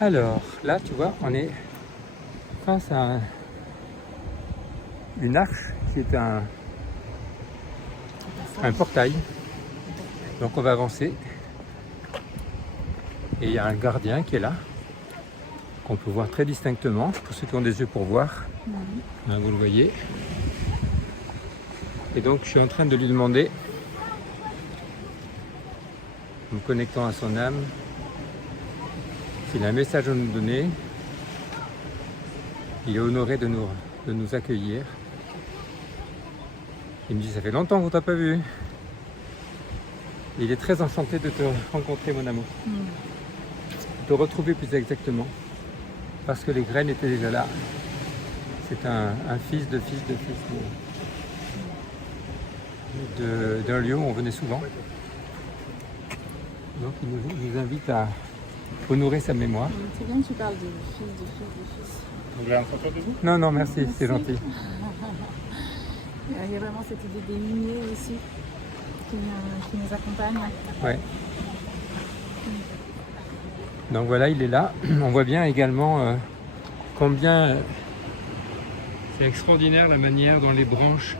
Alors, là, tu vois, on est face à une arche qui est un portail. Donc on va avancer. Et il y a un gardien qui est là, qu'on peut voir très distinctement, pour ceux qui ont des yeux pour voir. Là, vous le voyez. Et donc je suis en train de lui demander, en me connectant à son âme, s'il a un message à nous donner. Il est honoré de nous accueillir. Il me dit, ça fait longtemps qu'on t'a pas vu. Il est très enchanté de te rencontrer, mon amour. De te retrouver plus exactement. Parce que les graines étaient déjà là. C'est un fils d'un lieu où on venait souvent. Donc il nous invite à honorer sa mémoire. C'est bien que tu parles de fils. Vous voulez un photo de vous? Non, non, merci, c'est gentil. Il y a vraiment cette idée des lignées aussi qui nous accompagne. Ouais. Donc voilà, il est là. On voit bien également combien c'est extraordinaire la manière dont les branches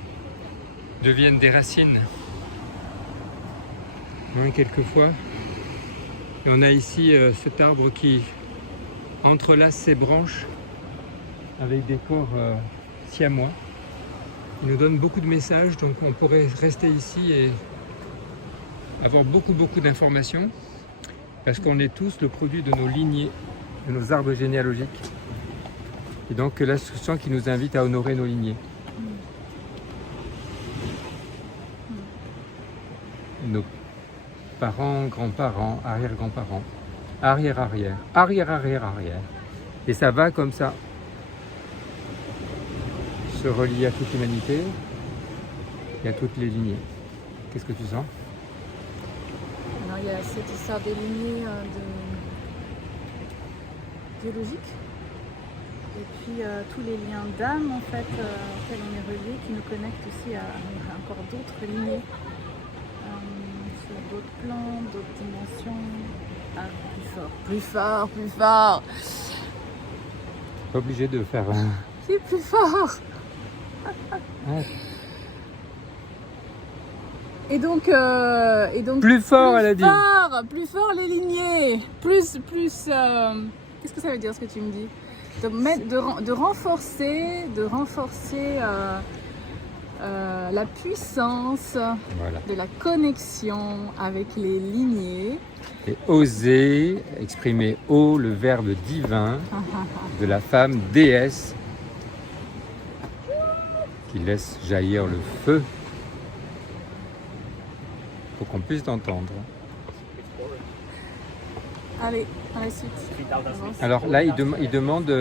deviennent des racines. Hein, quelquefois. Et on a ici cet arbre qui entrelace ses branches avec des corps siamois. Il nous donne beaucoup de messages, donc on pourrait rester ici et avoir beaucoup d'informations, parce qu'on est tous le produit de nos lignées, de nos arbres généalogiques. Et donc l'instruction qui nous invite à honorer nos lignées. Nos parents, grands-parents, arrière-grands-parents, arrière-arrière, arrière-arrière-arrière. Et ça va comme ça. Se relier à toute l'humanité et à toutes les lignées. Qu'est-ce que tu sens? Alors il y a cette histoire des lignées biologiques et puis tous les liens d'âme en fait auxquels on est relié qui nous connectent aussi à encore d'autres lignées sur d'autres plans, d'autres dimensions. Ah, plus fort. Pas obligé de faire C'est plus fort. ouais. Et donc Plus fort, elle a dit. Plus fort les lignées. Plus. Qu'est-ce que ça veut dire ce que tu me dis? De renforcer la puissance de la connexion avec les lignées. Et oser exprimer haut le verbe divin de la femme déesse qui laisse jaillir le feu pour qu'on puisse t'entendre. Allez, à la suite. Alors là, il demande,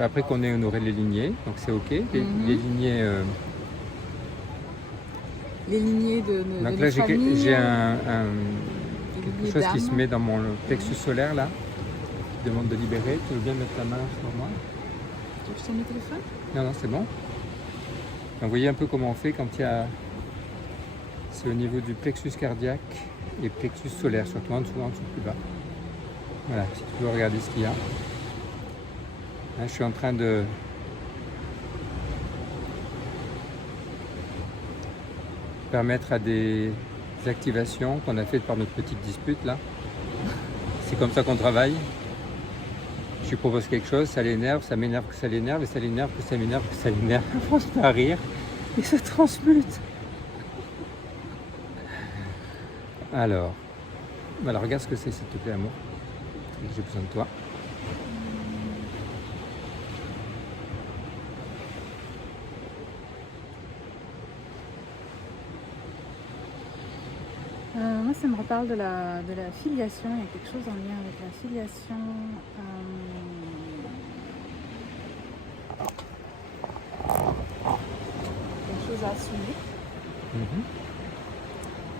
après qu'on ait honoré les lignées, donc c'est ok, les lignées... les lignées de donc là, j'ai quelque chose qui se met dans mon plexus solaire, là, qui demande de libérer. Tu veux bien mettre ta main sur moi? Tu veux que je te mette le téléphone? Non, c'est bon. Donc, vous voyez un peu comment on fait quand il y a... C'est au niveau du plexus cardiaque et plexus solaire, surtout en dessous, plus bas. Voilà, si tu veux regarder ce qu'il y a. Là, je suis en train de... permettre à des activations qu'on a faites par notre petite dispute, là. C'est comme ça qu'on travaille. Je lui propose quelque chose, ça l'énerve, ça m'énerve que ça l'énerve, et ça l'énerve que ça m'énerve que ça l'énerve. On se met à rire et ça transmute. Alors, regarde ce que c'est, s'il te plaît, amour. J'ai besoin de toi. Moi, ça me reparle de la filiation. Il y a quelque chose en lien avec la filiation. Quelque chose à assumer.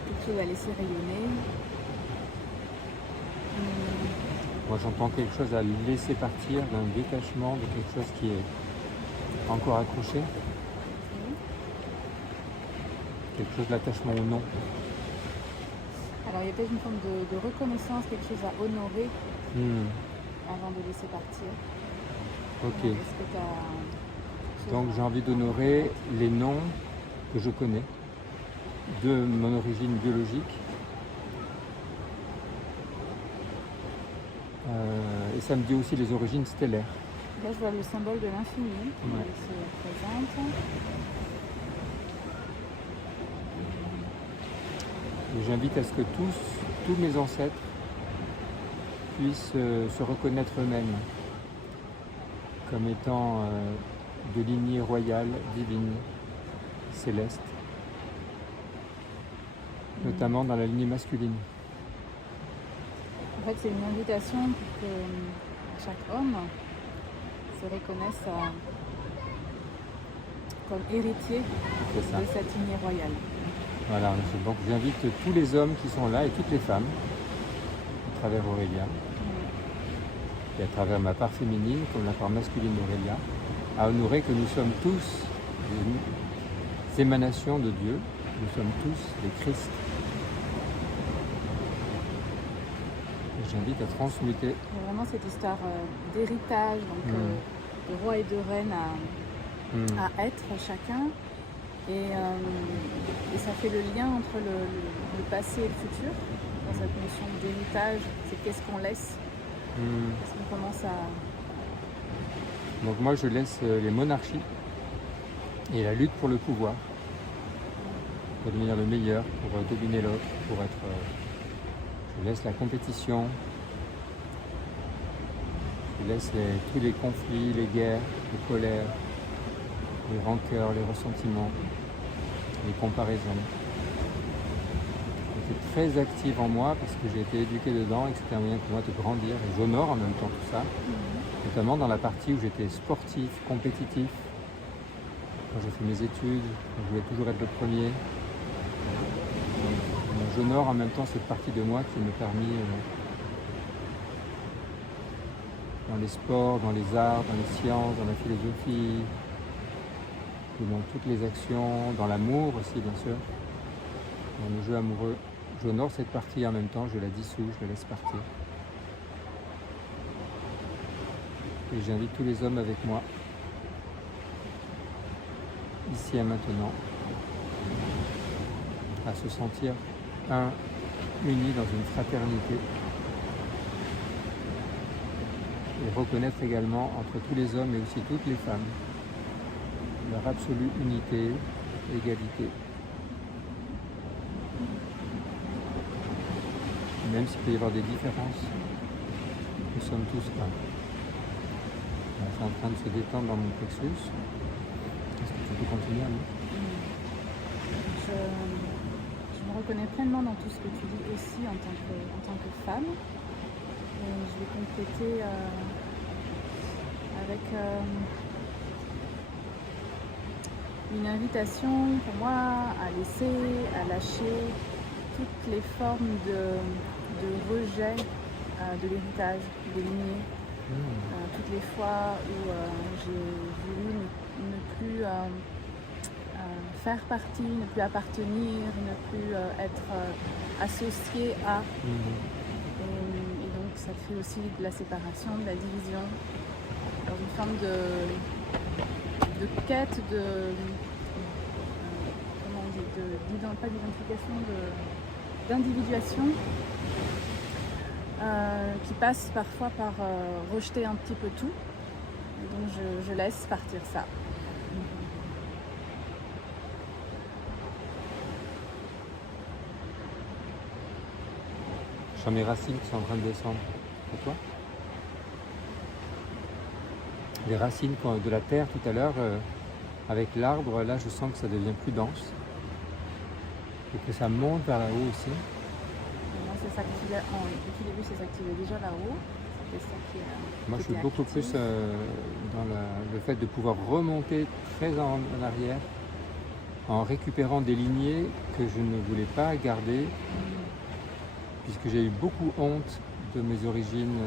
Quelque chose à laisser rayonner. Moi, j'entends quelque chose à laisser partir, d'un détachement, de quelque chose qui est encore accroché. Quelque chose d'attachement au nom. Alors il y a peut-être une forme de reconnaissance, quelque chose à honorer avant de laisser partir. Ok. Est-ce que tu as... Donc j'ai envie d'honorer les noms que je connais de mon origine biologique. Et ça me dit aussi les origines stellaires. Là, je vois le symbole de l'infini qui se présente. Et j'invite à ce que tous mes ancêtres puissent se reconnaître eux-mêmes comme étant de lignée royale, divine, céleste, notamment dans la lignée masculine. En fait, c'est une invitation pour que chaque homme se reconnaisse comme héritier de cette lignée royale. Voilà, donc j'invite tous les hommes qui sont là et toutes les femmes, à travers Aurélia, et à travers ma part féminine, comme la part masculine d'Aurélia, à honorer que nous sommes tous des émanations de Dieu, nous sommes tous des Christ. Et j'invite à transmuter. Il y a vraiment cette histoire d'héritage, donc de roi et de reine à être chacun. Et ça fait le lien entre le passé et le futur. Dans cette notion d'héritage, c'est qu'est-ce qu'on laisse, qu'est-ce qu'on commence à... Donc moi je laisse les monarchies et la lutte pour le pouvoir, pour devenir le meilleur, pour dominer l'autre, pour être... je laisse la compétition, je laisse tous les conflits, les guerres, les colères, les rancœurs, les ressentiments, les comparaisons. C'est très active en moi parce que j'ai été éduqué dedans et que c'était un moyen pour moi de grandir et j'honore en même temps tout ça, notamment dans la partie où j'étais sportif, compétitif, quand j'ai fait mes études, je voulais toujours être le premier. Donc, j'honore en même temps cette partie de moi qui me permet dans les sports, dans les arts, dans les sciences, dans la philosophie, et dans toutes les actions, dans l'amour aussi bien sûr, dans le jeu amoureux. J'honore cette partie et en même temps je la dissous, je la laisse partir. Et j'invite tous les hommes avec moi, ici et maintenant, à se sentir unis dans une fraternité et reconnaître également entre tous les hommes et aussi toutes les femmes leur absolue unité, égalité. Même s'il peut y avoir des différences, nous sommes tous un. C'est en train de se détendre dans mon plexus. Est-ce que tu peux continuer, Annie ? Je me reconnais pleinement dans tout ce que tu dis aussi en tant que femme. Et je vais compléter avec une invitation pour moi à laisser, à lâcher toutes les formes de rejet de l'héritage, des lignées. Toutes les fois où j'ai voulu ne plus faire partie, ne plus appartenir, ne plus être associé à. Et donc ça fait aussi de la séparation, de la division, dans une forme de quête comment on dit, pas d'identification, d'individuation. Qui passe parfois par rejeter un petit peu tout. Et donc je laisse partir ça. Je sens mes racines qui sont en train de descendre. Et toi ? Les racines de la terre tout à l'heure, avec l'arbre, là je sens que ça devient plus dense. Et que ça monte vers là-haut aussi. Depuis le début, c'est s'activait déjà là-haut. Moi, je suis beaucoup plus dans le fait de pouvoir remonter très en arrière en récupérant des lignées que je ne voulais pas garder puisque j'ai eu beaucoup honte de mes origines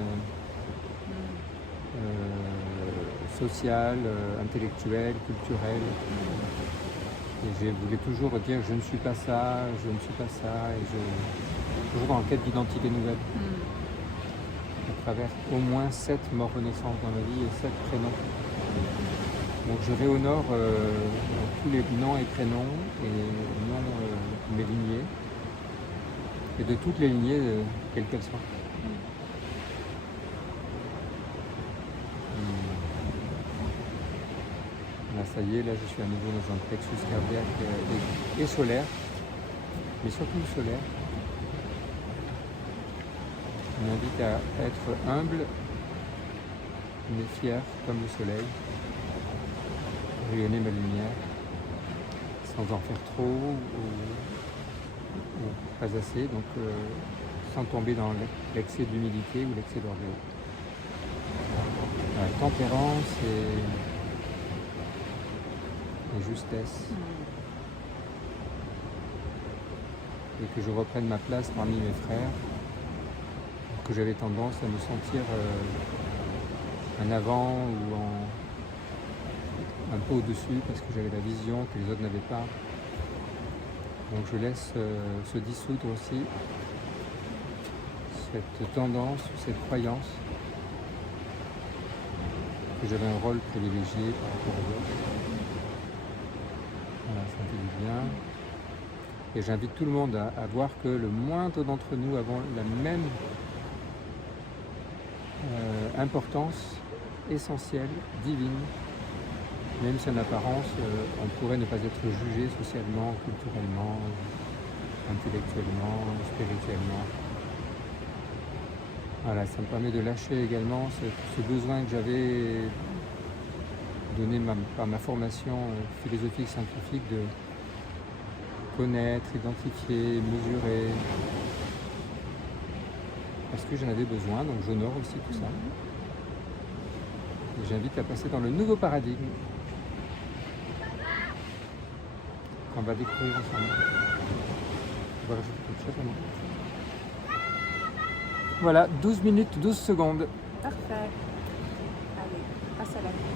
sociales, intellectuelles, culturelles. Et je voulais toujours dire je ne suis pas ça, je ne suis pas ça, et toujours en quête d'identité nouvelle. travers au moins 7 morts de naissance dans ma vie et 7 prénoms. Donc je réhonore tous les noms et prénoms et noms de mes lignées et de toutes les lignées, quelles qu'elles soient. Là, ça y est, là je suis à nouveau dans un plexus cardiaque et solaire, mais surtout solaire. On m'invite à être humble, mais fier comme le soleil, rayonner ma lumière, sans en faire trop ou pas assez, donc sans tomber dans l'excès d'humilité ou l'excès d'orgueil. Tempérance et justesse. Et que je reprenne ma place parmi mes frères, que j'avais tendance à me sentir en avant ou un peu au-dessus parce que j'avais la vision que les autres n'avaient pas. Donc je laisse se dissoudre aussi cette tendance, cette croyance que j'avais un rôle privilégié par rapport aux autres. Voilà, ça me fait du bien. Et j'invite tout le monde à voir que le moindre d'entre nous avons la même importance essentielle, divine, même si en apparence on pourrait ne pas être jugé socialement, culturellement, intellectuellement, spirituellement. Voilà, ça me permet de lâcher également ce besoin que j'avais donné par ma formation philosophique scientifique de connaître, identifier, mesurer, parce que j'en avais besoin, donc j'honore aussi tout ça. Et j'invite à passer dans le nouveau paradigme qu'on va découvrir ensemble. On va rajouter quelque chose maintenant. Voilà, 12 minutes, 12 secondes. Parfait. Allez, passe à la vie.